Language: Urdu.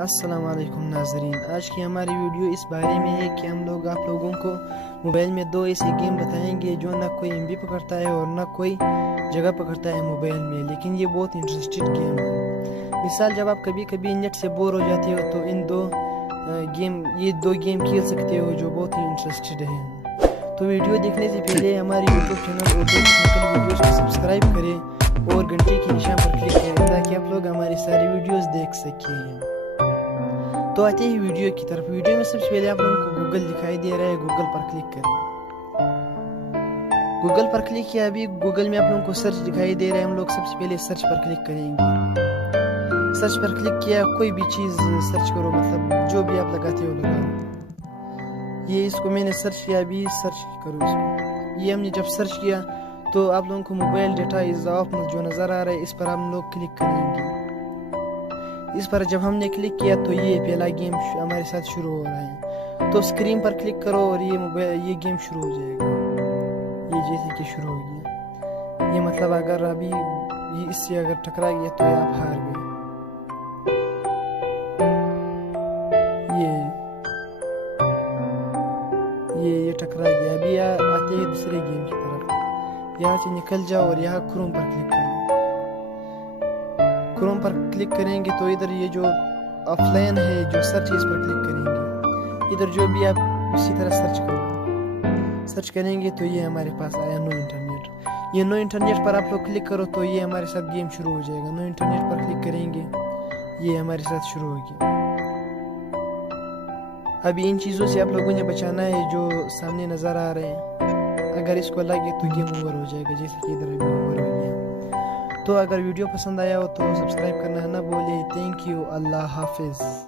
السلام علیکم ناظرین، آج کی ہماری ویڈیو اس بارے میں ہے کہ ہم لوگ آپ لوگوں کو موبائل میں دو ایسے گیم بتائیں گے جو نہ کوئی ایم بی پکڑتا ہے اور نہ کوئی جگہ پکڑتا ہے موبائل میں، لیکن یہ بہت انٹرسٹڈ گیم ہے۔ مثال جب آپ کبھی کبھی نیٹ سے بور ہو جاتے ہو تو یہ دو گیم کھیل سکتے ہو جو بہت ہی انٹرسٹڈ ہیں۔ تو ویڈیو دیکھنے سے پہلے ہماری YouTube channel Urdu technical videos کو سبسکرائب کریں اور گھنٹی کے نشان پر کلک کریں تاکہ آپ لوگ ہماری ساری ویڈیوز دیکھ سکیں۔ تو آتے ہی ویڈیو کی طرف۔ ویڈیو میں سب سے پہلے آپ لوگوں کو گوگل دکھائی دے رہا ہے، گوگل پر کلک کریں۔ گوگل پر کلک کیا، ابھی گوگل میں آپ لوگوں کو سرچ دکھائی دے رہا ہے، ہم لوگ سب سے پہلے سرچ پر کلک کریں گے۔ سرچ پر کلک کیا، کوئی بھی چیز سرچ کرو، مطلب جو بھی آپ لگاتے ہو لگاؤ۔ یہ اس کو میں نے سرچ کیا، ابھی سرچ کرو اس کو۔ یہ ہم نے جب سرچ کیا تو آپ لوگوں کو موبائل ڈیٹا از آف جو نظر آ رہا ہے، اس پر ہم لوگ کلک کریں گے۔ اس پر جب ہم نے کلک کیا تو یہ پہلا گیم ہمارے ساتھ شروع ہو رہا ہے۔ تو اسکرین پر کلک کرو اور یہ گیم شروع ہو جائے گا۔ یہ جیسے کہ شروع ہو گیا، یہ مطلب اگر ابھی یہ اس سے اگر ٹکرا گیا تو آپ ہار گئے۔ یہ ٹکرا گیا۔ ابھی آتے ہیں دوسرے گیم کی طرف۔ یہاں سے نکل جاؤ اور یہاں کروم پر کلک کرو۔ کروم پر کلک کریں گے تو ادھر یہ جو آف لائن ہے جو سرچ ہے، اس پر کلک کریں گے۔ ادھر جو بھی آپ اسی طرح سرچ کریں گے تو یہ ہمارے پاس آیا نو انٹرنیٹ۔ یہ نو انٹرنیٹ پر آپ لوگ کلک کرو تو یہ ہمارے ساتھ گیم شروع ہو جائے گا۔ نو انٹرنیٹ پر کلک کریں گے، یہ ہمارے ساتھ شروع ہو گیا۔ ابھی ان چیزوں سے آپ لوگوں نے بچانا ہے جو سامنے نظر آ رہے ہیں۔ اگر اس کو لگے تو گیم اوور ہو جائے گا، جیسے کہ ادھر بھی اوور ہو گیا۔ تو اگر ویڈیو پسند آیا ہو تو سبسکرائب کرنا نہ بھولے۔ تھینک یو، اللہ حافظ۔